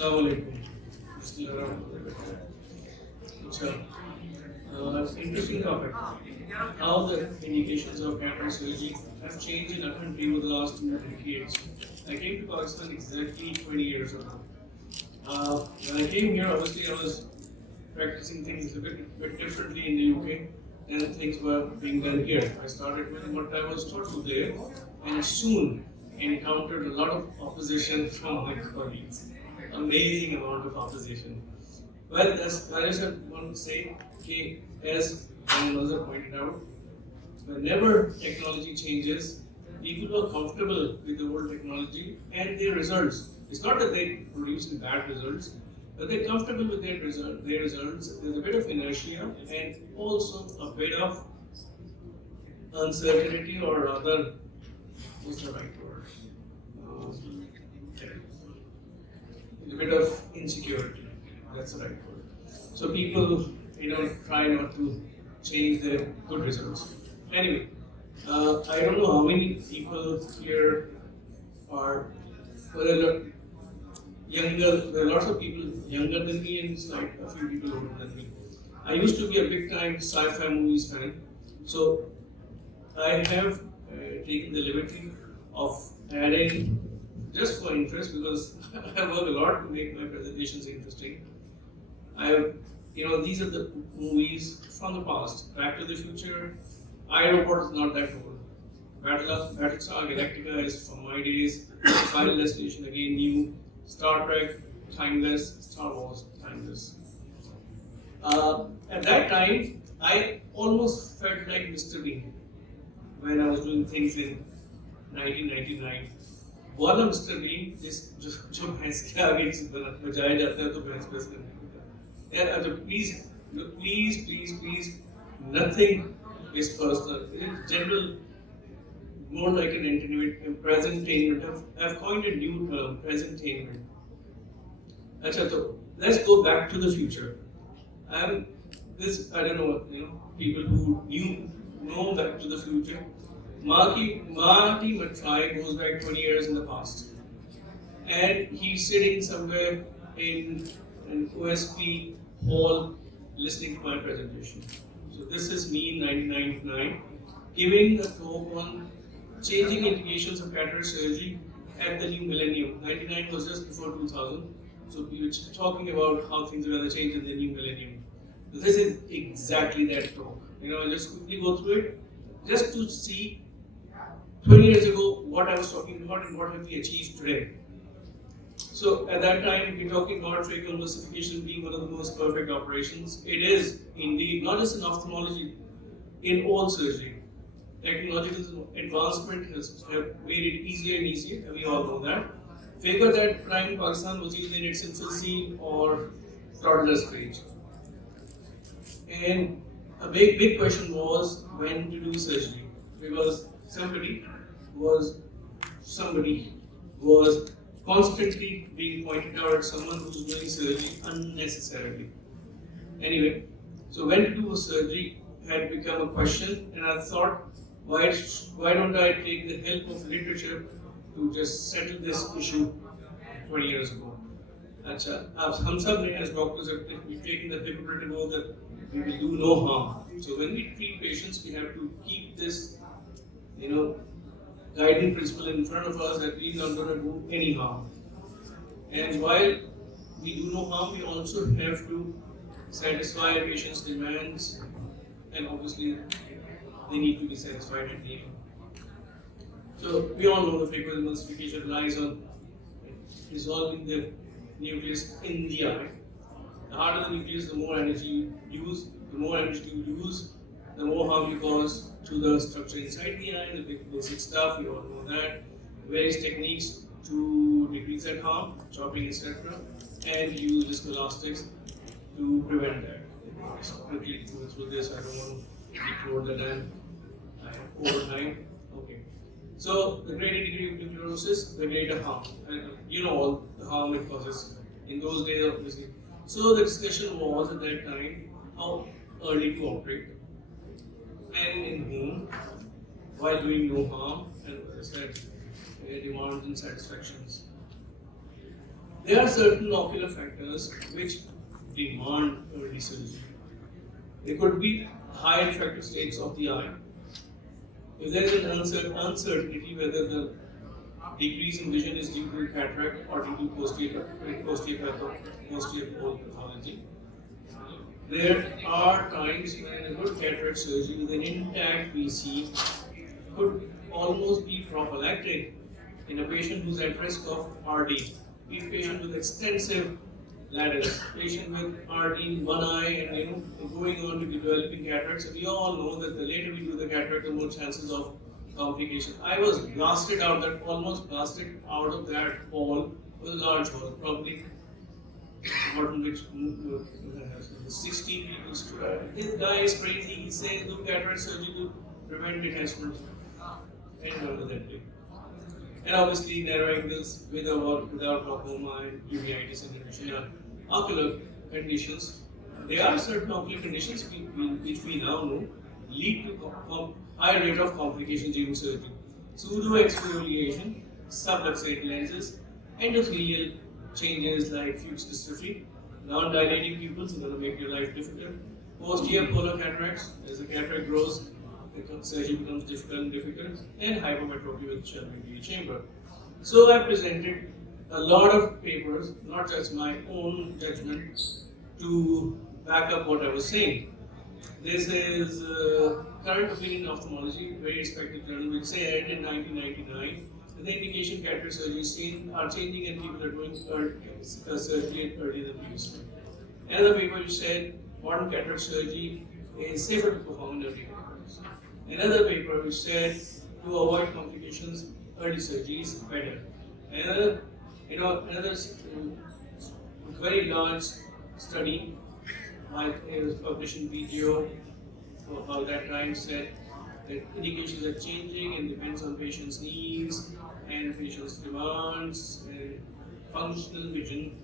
Assalamualaikum. Interesting topic. How the indications of cataract surgery have changed in our country over the last 2 decades. I came to Pakistan exactly 20 years ago. When I came here, obviously I was practicing things a bit differently in the UK than things were being done here. I started with what I was taught to there and soon encountered a lot of opposition from my colleagues. Amazing amount of opposition. Well, as I just want to say, okay, as another pointed out, whenever technology changes, people are comfortable with the old technology and their results. It's not that they're producing bad results, but they're comfortable with their results. There's a bit of inertia and also a bit of uncertainty, or rather, what's the right word? A bit of insecurity. That's the right word. So people, try not to change their good results. Anyway, I don't know how many people here are, younger. There are lots of people younger than me and like a few people older than me. I used to be a big time sci-fi movies fan, so I have taken the liberty of adding, just for interest, because I work a lot to make my presentations interesting. These are the movies from the past. Back to the Future, iRobot is not that old. Battlestar Galactica is from my days. Final Destination, again new. Star Trek, timeless. Star Wars, timeless. At that time, I almost felt like Mr. Bean when I was doing things in 1999. वाला mister been जो भैंस के आगे बजाया जाता है तो भैंस बस करने यार please nothing is personal. It's general, more like an entertainment, presentainment. I've coined a new term, presentainment. Achha, so let's go back to the future. I don't know, people who know Back to the Future. Marty McFly goes back 20 years in the past. And he's sitting somewhere in an OSP hall listening to my presentation. So this is me in 1999 giving the talk on changing indications of cataract surgery at the new millennium. 99 was just before 2000. So we were talking about how things are going to change in the new millennium. So this is exactly that talk. I'll just quickly go through it just to see 20 years ago what I was talking about and what have we achieved today. So at that time, we're talking about tracheal emulsification being one of the most perfect operations. It is indeed, not just in ophthalmology, in all surgery. Technological advancement have made it easier and easier, and we all know that. Figure that prime Pakistan was used in its infancy or toddler stage. And a big question was when to do surgery, because somebody was constantly being pointed out as someone who's doing surgery unnecessarily. Anyway, so when to do a surgery had become a question, and I thought, why don't I take the help of literature to just settle this issue 20 years ago? Achha, हम सब ने as doctors have taken the Hippocratic oath that we will do no harm. So when we treat patients, we have to keep this, guiding principle in front of us that we are not going to do any harm. And while we do no harm, we also have to satisfy a patient's demands, and obviously they need to be satisfied at the end. So we all know the tracheal emulsification relies on dissolving the nucleus in the eye. The harder the nucleus, the more energy you use. The more energy you use, the more harm you cause to the structure inside the eye, the basic stuff, you all know that. Various techniques to decrease that harm, chopping, etc., and use viscoelastics to prevent that. So quickly go through this, I don't want to decode the time over time. Okay. So the greater degree of nucleosis, the greater harm. And all the harm it causes in those days, obviously. So the discussion was at that time how early to operate and in whom, while doing no harm, and as I said, demands and satisfactions. There are certain ocular factors which demand early surgery. There could be high refractive states of the eye. If there is an uncertainty whether the decrease in vision is due to cataract or due to posterior pole pathology, there are times when a good cataract surgery with an intact PC could almost be prophylactic in a patient who's at risk of RD. A patient with extensive ladders, patient with RD in one eye and going on to developing cataracts. So we all know that the later we do the cataract, the more chances of complication. I was almost blasted out of that hall, with a large hall, probably about which 16 people stood. This guy is crazy. He says do cataract surgery to prevent detachment. And none of that day. And obviously narrow angles with or without glaucoma and uveitis and condition are ocular conditions. There are certain ocular conditions which we now know lead to high rate of complications during surgery. Pseudo-exfoliation, subluxate lenses, endothelial changes like fuchs dystrophy, non-dilating pupils are going to make your life difficult. Posterior polar cataracts, as the cataract grows, the surgery becomes difficult, and hypermetropia with Sherman chamber. So I presented a lot of papers, not just my own judgment, to back up what I was saying. This is Current Opinion in Ophthalmology, very respected journal, which said in 1999 that the indication cataract surgery are changing and people are doing surgery earlier than previously. Another paper which said modern cataract surgery is safer to perform in early cataracts. Another paper which said to avoid complications, early surgery is better. Another very large study, it was published in video about that time, said that indications are changing and depends on patient's needs and patient's demands and functional vision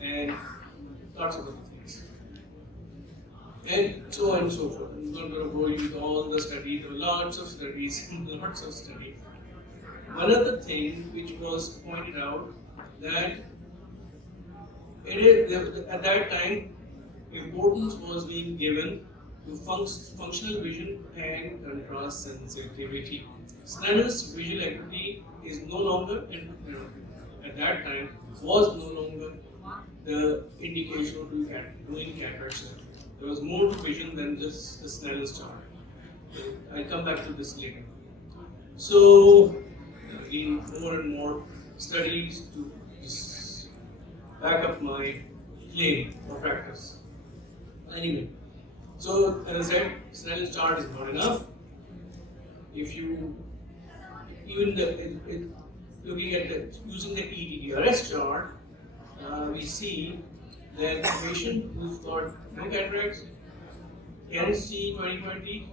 and lots of other things. And so on and so forth. I'm not going to bore you with all the studies, lots of studies. One other thing which was pointed out that at that time importance was being given to functional vision and contrast sensitivity. Snell's visual acuity is no longer, at that time, was no longer the indication of doing cataract surgery. There was more to vision than just the Snell's chart. I'll come back to this later. So, again, more and more studies to back up my claim or practice. Anyway, so as I said, Snell's chart is not enough. If you looking at using the EDOF chart, we see that the patient who's got no cataracts can see 20/20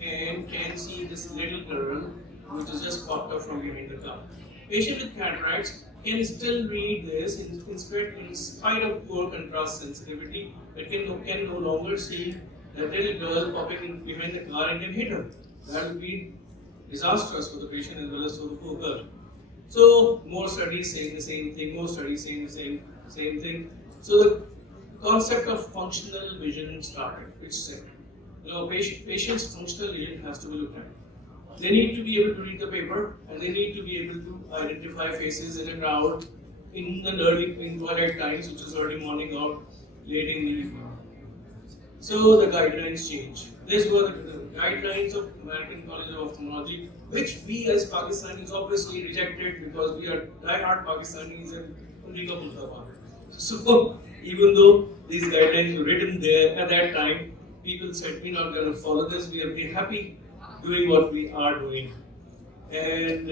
and can see this little curve which is just popped up from behind the cup. Patient with cataracts can still read this in spite of poor contrast sensitivity, but can no longer see that little girl popping in behind the car and can hit her. That would be disastrous for the patient as well as for the poor girl. So more studies saying the same thing, same thing. So the concept of functional vision started, which said, patient's functional vision has to be looked at. They need to be able to read the paper and they need to be able to identify faces in a crowd in twilight times, which is early morning or late in the evening. So the guidelines change. These were the guidelines of American College of Ophthalmology, which we as Pakistanis obviously rejected because we are die-hard Pakistanis and only go Murtabad. So even though these guidelines were written there at that time, people said we're not going to follow this. We are happy doing what we are doing. And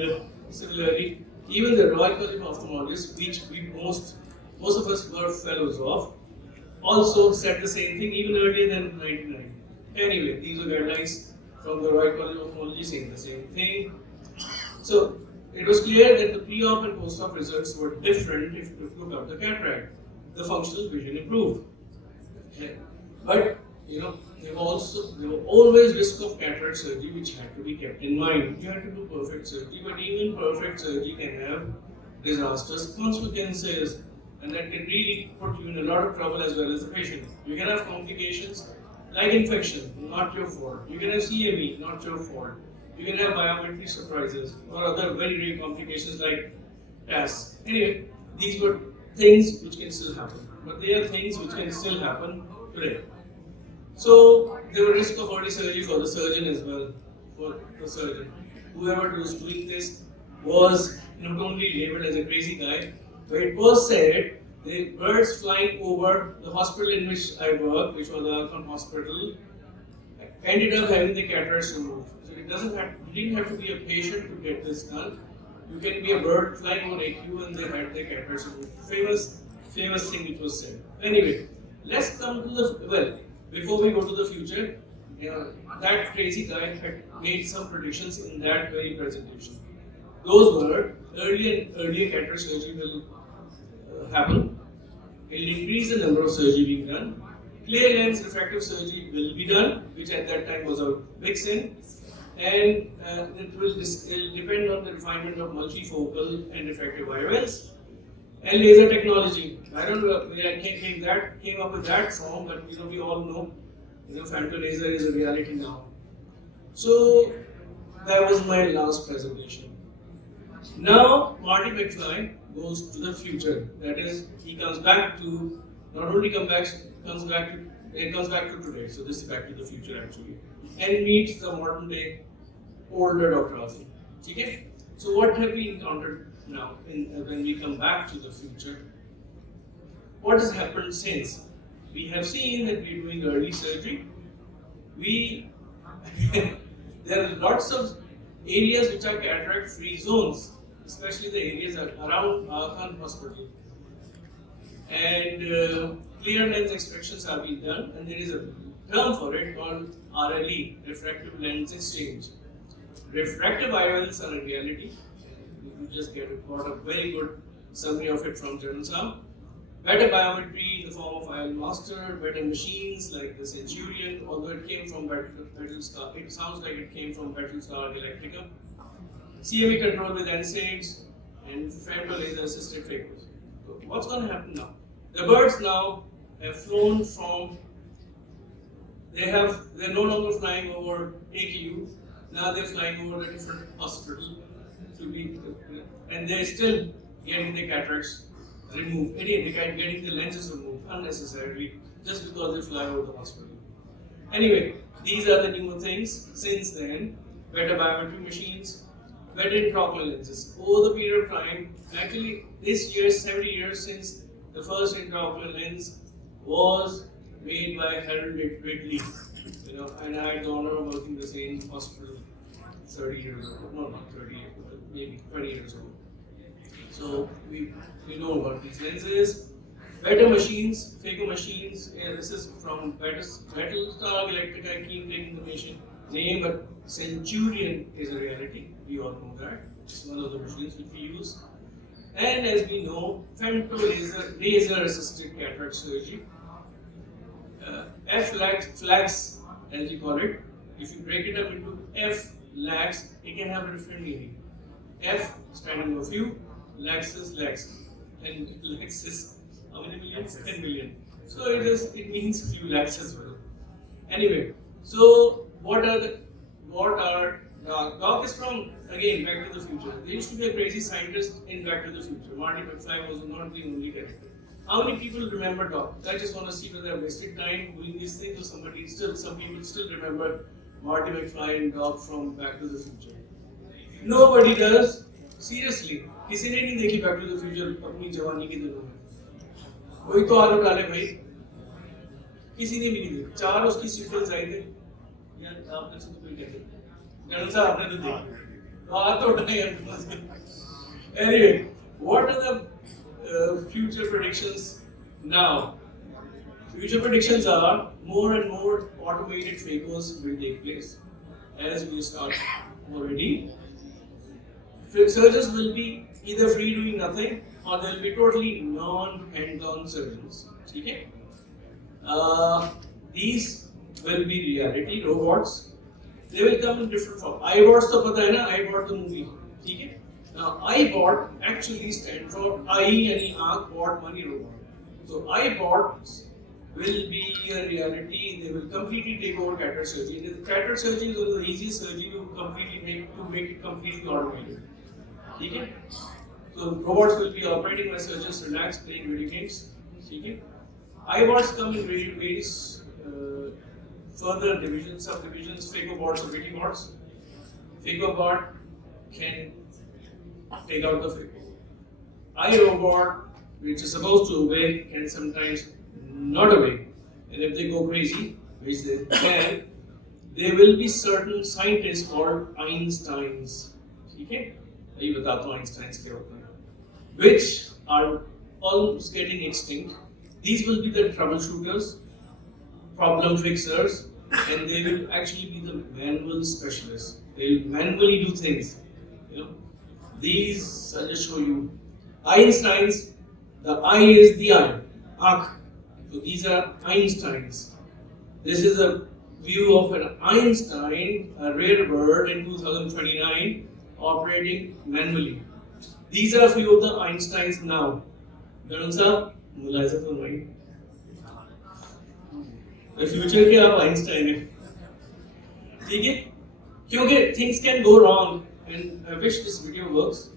similarly, even the Royal College of Ophthalmologists, which most of us were fellows of, also said the same thing even earlier than 1990. Anyway, these are guidelines from the Royal College of Ophthalmology saying the same thing. So it was clear that the pre-op and post-op results were different if you look up the cataract. The functional vision improved. But there were always risk of cataract surgery which had to be kept in mind. You had to do perfect surgery, but even perfect surgery can have disastrous consequences. and that can really put you in a lot of trouble as well as the patient. You can have complications like infection, not your fault. You can have CME, not your fault. You can have biometry surprises or other very, very complications like TAS. Anyway, these were things which can still happen, but they are things which can still happen today. So there were risk of early surgery for the surgeon as well, for the surgeon. Whoever was doing this was not only labeled as a crazy guy, but it was said the birds flying over the hospital in which I work, which was the Azam hospital, ended up having the cataracts removed. So it didn't have to be a patient to get this done. You can be a bird flying over AQ and they had the cataracts removed. Famous thing which was said. Anyway, let's come to the, before we go to the future, that crazy guy had made some predictions in that very presentation. Those were earlier cataract surgery will happen. It will increase the number of surgery being done. Clear lens refractive surgery will be done, which at that time was a big sin. And it will depend on the refinement of multifocal and refractive IOLs. And laser technology. I don't know where I came up with that form, but we all know femto laser is a reality now. So that was my last presentation. Now Marty McFly goes to the future. That is, he comes back to comes back to today. So this is back to the future actually, and meets the modern day older Dr. Azam. Okay? So what have we encountered now when we come back to the future? What has happened since? We have seen that we're doing early surgery. There are lots of areas which are cataract-free zones, especially the areas around Azam Hospital. And clear lens extractions are being done, and there is a term for it called RLE, refractive lens exchange. Refractive IOLs are a reality. You just got a very good summary of it from Azam. Better biometry in the form of IOL master, better machines like the Centurion, although it came from Battlestar, it sounds like it came from Battlestar Galactica. CME control with NSAIDs and femto laser assisted phacoes. So what's going to happen now? The birds now have flown from, they're no longer flying over AKU, now they're flying over a different hospital and they're still getting the cataracts removed. Again, they're getting the lenses removed unnecessarily just because they fly over the hospital. Anyway, these are the newer things since then. Better biometry machines, better intraocular lenses. Over the period of time, actually this year, 70 years since the first intraocular lens was made by Harold Ridley. And I had the honor of working in the same hospital 30 years ago. No, not 30 years, but maybe 20 years ago. So we know about these lenses. Better machines, phaco machines. This is from Battlestar Galactica. I keep taking the name, but Centurion is a reality. We all know that. It's one of the machines which we use. And as we know, femto laser assisted cataract surgery. F-lax, as you call it. If you break it up into F-lax, it can have a different meaning. F standing for few, lax is lax, and lax is how many millions? 10 million. So it means few lakhs as well. Anyway, so Doc is from, again, Back to the Future. There used to be a crazy scientist in Back to the Future. Marty McFly was not the only character. How many people remember Doc? I just want to see whether I wasted time doing these things or some people still remember Marty McFly and Doc from Back to the Future. Nobody does. Seriously. किसी ने नहीं देखी back to the future अपनी जवानी के दिनों में. वही तो आदत डाले भाई. किसी ने भी नहीं देखी. 4 उसकी सीक्वल्स आए थे. यार आपने तो कोई कहते हैं. गण सा आपने तो देखी. तो आ तो उठाए यार. Anyway, what are the future predictions now? Future predictions are more and more automated phacos will take place as we start already. Surgeons will be either free doing nothing or they will be totally non-hands-on surgeons. Okay? These will be reality robots. They will come in different form. iBots तो पता है ना, iBot the movie. ठीक है? Now, iBot actually stands for I any bot money robot. So iBots will be a reality. They will completely take over cataract surgery. And cataract surgery is one of the easiest surgery to make it completely automated. Okay? So robots will be operating while surgeons relax, playing video games. Okay? iBots come in various further divisions, subdivisions. Phacobots or Vitibots. Phacobot can take out the phaco. iRobot, which is supposed to obey, can sometimes not obey. And if they go crazy, which they can, there will be certain scientists called Einsteins. Okay? I बताता हूँ Einsteins क्या होता है, which are almost getting extinct. These will be the troubleshooters, problem fixers, and they will actually be the manual specialists. They will manually do things. You know, these I'll just show you. Einsteins, the eye is the eye, Akh. So these are Einsteins. This is a view of an Einstein, a rare bird in 2029, operating manually. These are a few of the Einsteins now. The future के आप Einstein हैं, ठीक है? क्योंकि things can go wrong, and I wish this video works.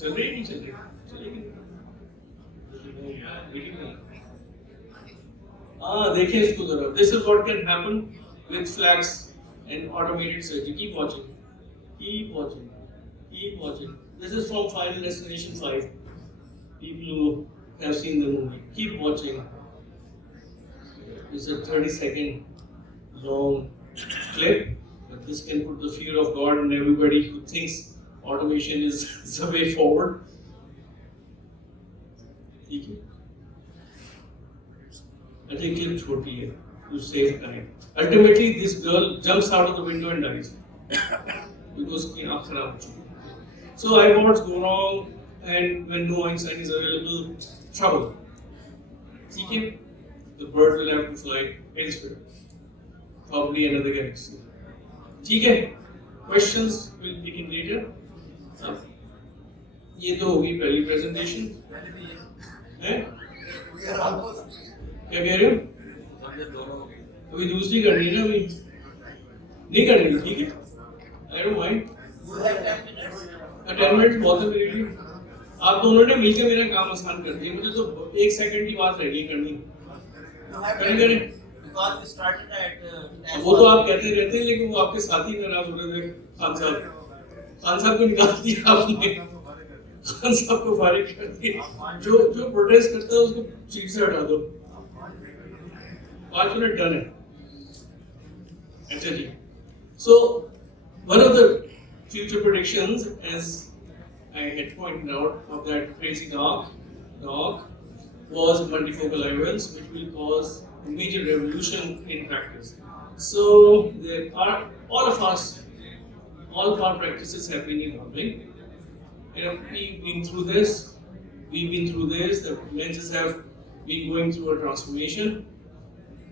चल रही नहीं चल रही? चलेगी नहीं? देखें इसको जरा. This is what can happen with flax and automated surgery. Keep watching. Keep watching. Keep watching. This is from Final Destination 5. People who have seen the movie. Keep watching. It's a 30-second long clip, but this can put the fear of God in everybody who thinks automation is the way forward. I think clip choti hai to save time. Ultimately, this girl jumps out of the window and dies because उसकी आँख खराब हो चुकी है. So iBots go wrong, and when no Einstein is available, trouble. ठीक है? The bird will have to fly elsewhere, probably another galaxy. ठीक है? Questions will begin later. ये तो होगी पहली presentation. हैं? क्या कह रहे हो? अभी दूसरी करनी है ना अभी? नहीं करनी, ठीक है? I don't mind. 10 minutes बहुत है मेरे लिए. आप दोनों ने मिलकर मेरा काम आसान कर दिया. मुझे तो 1 सेकंड की बात रह गई करनी. करें. वो तो आप कहते रहते हैं, लेकिन वो आपके साथी नाराज हो रहे थे. खान साहब को निकाल दिया आपने. खान साहब को फारिग कर दिया. जो प्रोटेस्ट करता है उसको सीट से हटा दो. 5 मिनट डन है. अच्छा जी. So one of the future predictions, as I had pointed out, of that crazy dog was multifocal IOLs, which will cause a major revolution in practice. So there are all of our practices have been evolving. We've been through this. The lenses have been going through a transformation.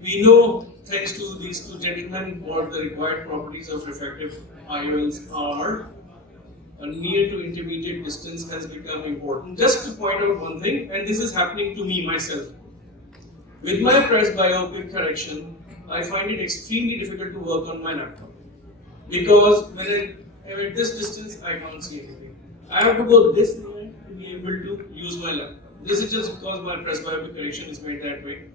We know, thanks to these two gentlemen, what the required properties of refractive IOLs are. A near to intermediate distance has become important. Just to point out one thing, and this is happening to me myself. With my presbyopic correction, I find it extremely difficult to work on my laptop. Because when I'm at this distance, I can't see anything. I have to go this way to be able to use my laptop. This is just because my presbyopic correction is made that way.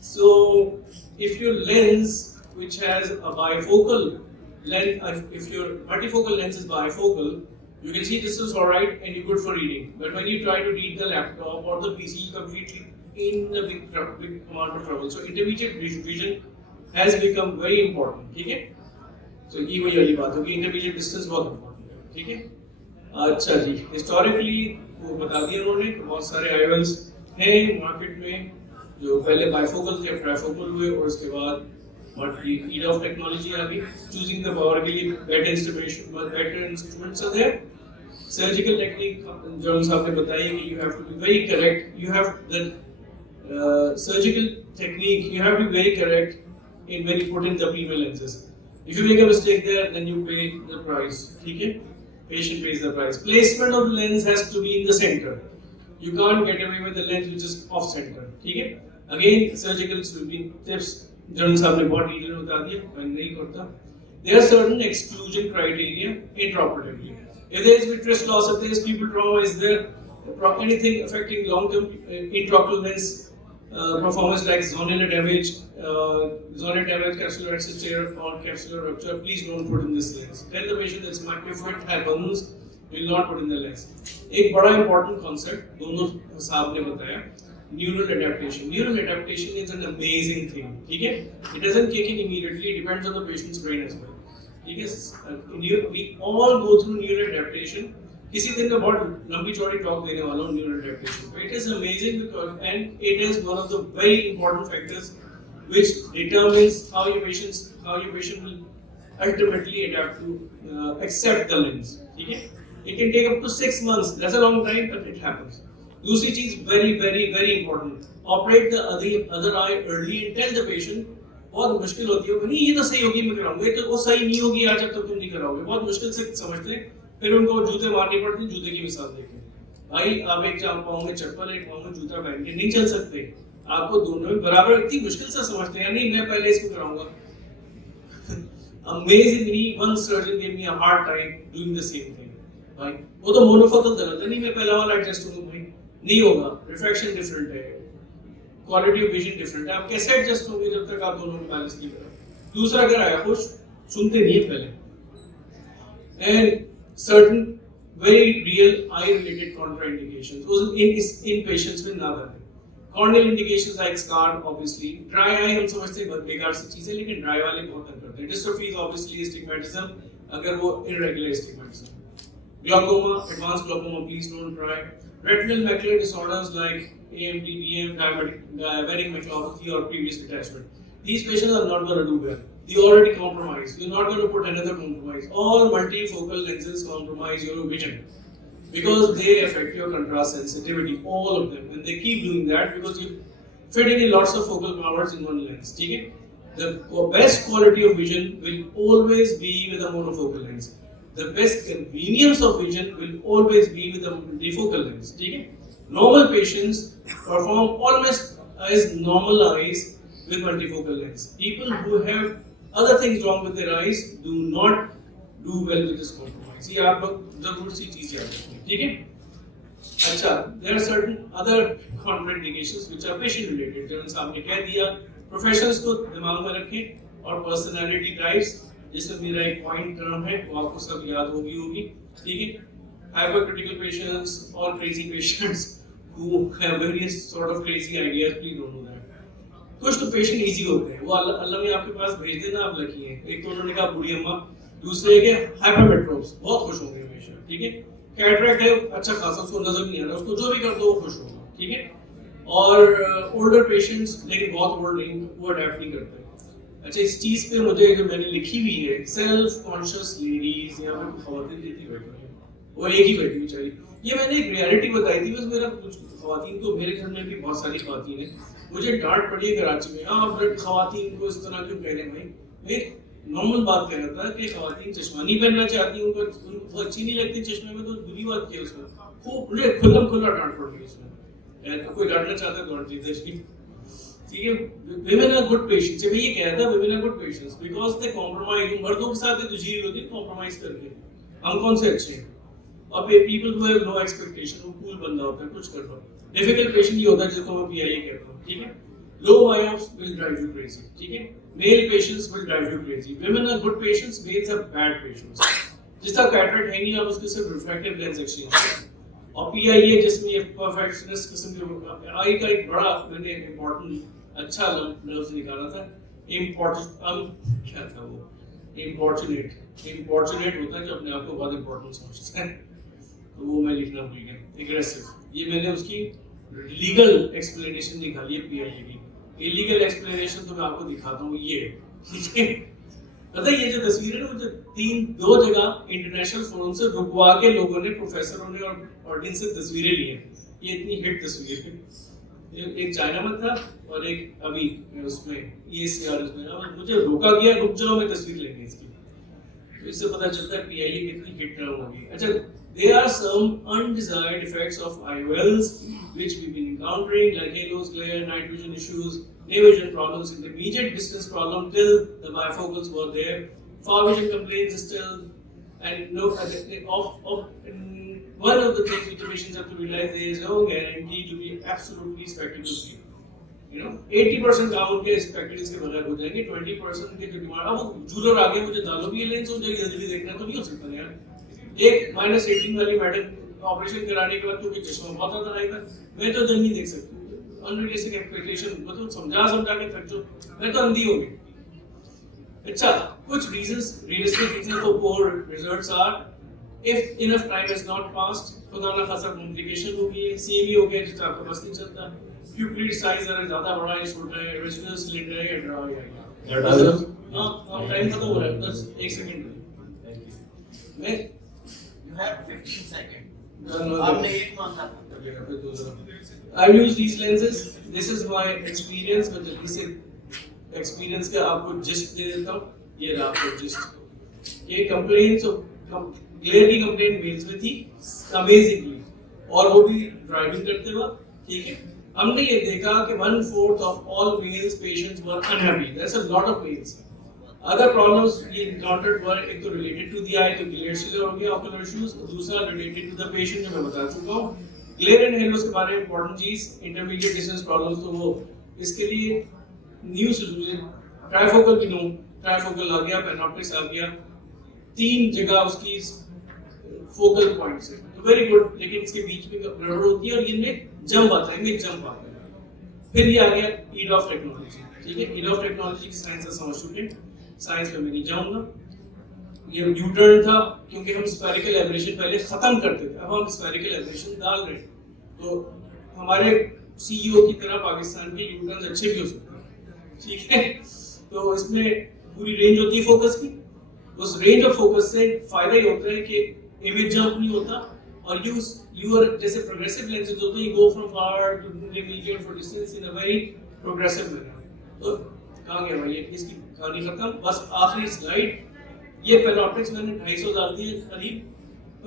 So, if your lens, which has a bifocal lens, if your multifocal lens is bifocal, you can see this is alright and you're good for reading. But when you try to read the laptop or the PC, you're completely in a big amount of trouble. So, intermediate vision has become very important. Okay? So, ये वही वाली बात होगी. Intermediate distance बहुत important है. ठीक है? अच्छा जी. Historically वो बता दिया उन्होंने कि बहुत सारे IOLs हैं मार्केट में, जो पहले बाइफोकल थे, ट्राइफोकल हुए, और उसके बाद EDOF टेक्नोलॉजी आ गई. चूजिंग द पावर के लिए better instruments are there. Surgical technique, जो साहब ने बताई कि you have to be very correct. You have the surgical technique. You have to be very correct in when you put in the premium lenses. If you make a mistake there, then you pay the price. ठीक है? patient pays the price. Placement of lens has to be in the center. You can't get away with the lens which is off center. ठीक है? Again, surgical sweeping tips. General साहब ने बहुत detail में बता दिया, मैं नहीं करता. There are certain exclusion criteria intraoperatively. If there is vitreous loss, if there is pupil trauma, is there anything affecting long-term intraocular lens performance like zonal damage, capsular access tear, or capsular rupture? Please don't put in this lens. Tell the patient that my preferred hypermoons will not put in the lens. एक बड़ा important concept दोनों साहब ने बताया. Neural adaptation. Neural adaptation is an amazing thing. ठीक है? It doesn't kick in immediately. It depends on the patient's brain as well. ठीक है? We all go through neural adaptation. किसी दिन मैं बहुत लंबी चौड़ी talk देने वाला हूँ neural adaptation. It is amazing because and it is one of the very important factors which determines how your patient will ultimately adapt to accept the lens. ठीक है? It can take up to 6 months. That's a long time, but it happens. दूसरी चीज very important. Operate the other eye early and tell the patient. बहुत मुश्किल होती है, नहीं ये तो सही होगी मैं कराऊंगा, ये तो वो सही नहीं होगी आज जब तक तुम नहीं कराओगे. बहुत मुश्किल से समझते हैं, फिर उनको जूते मारने पड़ते हैं. जूते की मिसाल देखें भाई, आप एक पाँव में चप्पल एक पाँव में जूता पहन के नहीं चल सकते. आपको दोनों में बराबर इतनी मुश्किल से समझते हैं. नहीं मैं पहले इसको कराऊंगा. Amazingly, one surgeon gave me a hard time doing the same thing. भाई वो तो मोनोफोकल दर्द है, नहीं मैं पहला वाला एडजस्ट करूँ भाई, नहीं होगा. रिफ्रैक्शन डिफरेंट है, क्वालिटी ऑफ विजन डिफरेंट है. आप कैसे एडजस्ट होंगे जब तक आप दोनों को बैलेंस नहीं करोगे. दूसरा अगर आया खुश सुनते नहीं है पहले. And certain very real I related contraindications in patients with nada. Corneal indications like scar, obviously. Dry eye हम समझते हैं बेकार सी चीज़ है, लेकिन ड्राई वाले बहुत तंग करते हैं. Dystrophy is obviously astigmatism, अगर वो irregular astigmatism. Glaucoma, advanced glaucoma, please don't try. Retinal macular disorders like AMD, DM, diabetic maculopathy or previous detachment. These patients are not going to do well. They already compromised. You're not going to put another compromise. All multifocal lenses compromise your vision because they affect your contrast sensitivity, all of them. And they keep doing that because you fit in lots of focal powers in one lens. Okay? The best quality of vision will always be with a monofocal lens. The best convenience of vision will always be with a multifocal lens. Okay? Normal patients perform almost as normal eyes with multifocal lens. People who have other things wrong with their eyes do not do well with this compromise. ये आप लोग जरूर सी चीज़ याद रखें. ठीक है? अच्छा, there are certain other contraindications which are patient related. जैसे आपने कह दिया, professions को दिमाग में रखें और personality types, जिसमें मेरा एक पॉइंट टर्म है वो आपको सब याद होगी. ठीक है? Hypercritical patients or crazy patients who have various sort of crazy ideas, please don't do that. कुछ तो पेशेंट इजी होते हैं, वो अल्लाह ने आपके पास भेज देना, आप लकी हैं. एक तो उन्होंने कहा बूढ़ी अम्मा, दूसरे के हाइपरमेट्रोप्स, बहुत खुश होंगे पेशेंट. ठीक है? कैटरैक्ट है, अच्छा खासा, उसको नजर नहीं आ रहा, उसको जो भी कर दो वो खुश होगा. ठीक है? और ओल्डर पेशेंट्स, लेकिन बहुत ओल्ड नहीं, वो अडैप्ट नहीं करते. अच्छा, इस चीज पे मुझे जो मैंने लिखी हुई है, सेल्फ कॉन्शियस लेडीज या खवातीन जितनी बैठी है, वो एक ही बैठी बेचारी. ये मैंने एक रियलिटी बताई थी. बस मेरा कुछ खवातीन को, मेरे घर में भी बहुत सारी खवातीन है, मुझे डांट पड़ी है कराची में. हाँ, खवातीन को इस तरह क्यों कह रहे हैं भाई? मैं नॉर्मल बात कह रहा था कि खवातीन चश्मा नहीं पहनना चाहती, उनको अच्छी नहीं लगती चश्मे में, तो बुरी बात की है उसमें. खूब मुझे खुला डांट पड़ गई उसमें. कोई डांटना चाहता है तो डांट दीजिए. ठीक है? women are good patients. मैं ये कह रहा था, women are good patients because they compromise. मर्दों के साथ तुझी होती है compromise करके. हम कौन से अच्छे हैं? और people who have no expectation, वो cool बंदा होता है, कुछ कर दो. Difficult patient ये होता है जिसको मैं PIA कहता हूँ. ठीक है? Low myopes will drive you crazy. ठीक है? Male patients will drive you crazy. Women are good patients, males are bad patients. जिसका cataract है नहीं, आप उसको सिर्फ refractive lens exchange. और PIA जिसमें ये perfectionist किस्म के आई का एक बड़ा मैंने important अच्छा लफ्ज निकाला था. क्या था वो? Importunate होता है जो अपने आप को बहुत important समझता है, तो वो मैं लिखना भूल गया. Aggressive, ये मैंने उसकी लीगल एक्सप्लेनेशन निकाली है PIA की. इलीगल एक्सप्लेनेशन तो मैं आपको दिखाता हूँ. ये ठीक है? पता है ये जो तस्वीर है ना, मुझे दो जगह इंटरनेशनल फोरम से रुकवा के लोगों ने, प्रोफेसरों ने और ऑडियंस से तस्वीरें ली हैं. ये इतनी हिट तस्वीर है. एक चाइना में था और एक अभी उसमें ECR में. मुझे रोका गया, रुक जाओ मैं तस्वीर लेंगे इसकी. तो इससे पता चलता है पीआईए कितनी हिट होगी. अच्छा, there are some undesired effects of IOLs which we've been encountering, like halos, glare, night vision issues, near vision problems, intermediate distance problem till the bifocals were there, far vision complaints still, and no, one of the things which patients have to realize there is no guarantee to be absolutely spectacle free. 80% काम उनके spectacles के बगैर हो जाएंगे, 20% के जो demand, अब वो जूलर आ गया, मुझे दालो भी लेंस हो जाएगी, जल्दी देखना तो नहीं हो सकता यार. एक -18 वाली मैडम ऑपरेशन कराने के बाद क्योंकि चश्मा बहुत ज्यादा आएगा, मैं तो नहीं देख सकती. अनरियलिस्टिक एक्सपेक्टेशन, मतलब समझा के थक जो, मैं तो अंधी हो गई. अच्छा, कुछ reasons, realistic reason for poor results are if enough time has not passed, खुदा ना खासा कॉम्प्लिकेशन होगी, CME हो गया जिससे आपका बस नहीं चलता, प्यूपिल साइज अगर ज्यादा बड़ा है, छोटा है, रेटिनल सिलेंडर है या ड्रा है. हाँ, टाइम खत्म हो रहा है, बस 1 सेकंड. Thank you. मैं You have 15 seconds. आपने एक मांगा. I've used these lenses. This is my experience, but जल्दी से experience का आपको gist दे देता हूँ. ये रहा आपको gist. ये complaints glare की complaint मेल्स में थी, amazingly, और वो भी ड्राइविंग करते वक्त, ठीक है. हमने ये देखा कि 1/4 of all males patients were unhappy. That's a lot of males. Other problems we encountered were एक तो related to the eye, तो glare से हो गया ocular issues, दूसरा related to the patient जो मैं बता चुका हूँ. Glare and halos के बारे में important चीज, intermediate distance problems, तो वो इसके लिए new solution, trifocal भी नो, trifocal आ गया, panoptics आ गया, 3 जगह उसकी फोकल पॉइंट से, तो वेरी गुड. लेकिन इसके बीच में गड़बड़ होती है और इनमें जंप आता है, इनमें जंप आता है. फिर ये आ गया EDOF टेक्नोलॉजी, ठीक है. EDOF टेक्नोलॉजी की साइंस से समझ चुके हैं, साइंस में मैं नहीं जाऊंगा. ये न्यूटन था, क्योंकि हम स्फेरिकल एब्रेशन पहले खत्म करते थे, अब हम स्फेरिकल एब्रेशन डाल रहे हैं, तो हमारे CEO की तरह पाकिस्तान के न्यूटन अच्छे भी हो सकते हैं, ठीक है. तो इसमें पूरी रेंज होती है फोकस की. उस रेंज ऑफ फोकस से फायदा ये होता है कि इमेज जंप नहीं होता, और यूर जैसे प्रोग्रेसिव लेंसेज होते हैं, you go from far to intermediate for distance in a very progressive manner. तो कहां गया भाई, इसकी कहानी खत्म. बस आखिरी स्लाइड, ये पैनोप्टिक्स मैंने 250 डाल दिए करीब.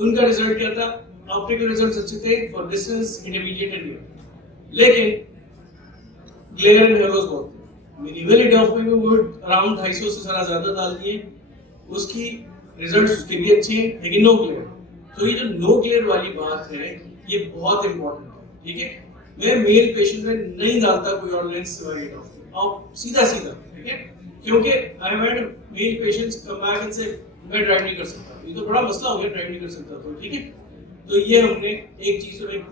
उनका रिजल्ट क्या था? ऑप्टिकल रिजल्ट्स अच्छे थे for distance, intermediate and near, लेकिन ग्लेयर एंड हेलोस बहुत थे. मिनिमल EDOF में वो अराउंड 250 से सारा ज्यादा डाल दिए, उसकी रिजल्ट्स उसके भी अच्छे हैं, लेकिन नो ग्लेयर. तो ये जो नो ग्लेयर वाली बात है, ये बहुत इंपॉर्टेंट है, ठीक है. मैं मेल पेशेंट में नहीं डालता कोई और लेंस सिवाय EDOF, और सीधा, ठीक है, क्योंकि I have had male patients come back and से मैं ड्राइव नहीं कर सकता. ये तो बड़ा मसला हो गया, ड्राइव नहीं कर सकता, तो ठीक है. तो ये हमने एक चीज में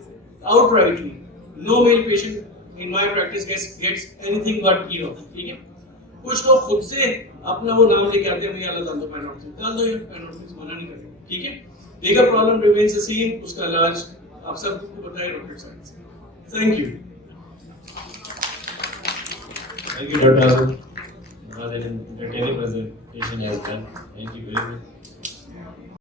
outrightly, no male patient in my practice gets anything but EDOF, ठीक है. कुछ लोग खुद से अपना वो नाम लेके आते हैं, भैया डाल दो पैनोप्टिक्स, डाल दो, ये पैनोप्टिक्स मना नहीं करते, ठीक है. लेकिन प्रॉब्लम रिमेन्स द सेम, उसका इलाज आप सबको पता है, rocket science. Thank you. Thank you, Dr. Azam. It was an entertaining presentation as well. Thank you very much.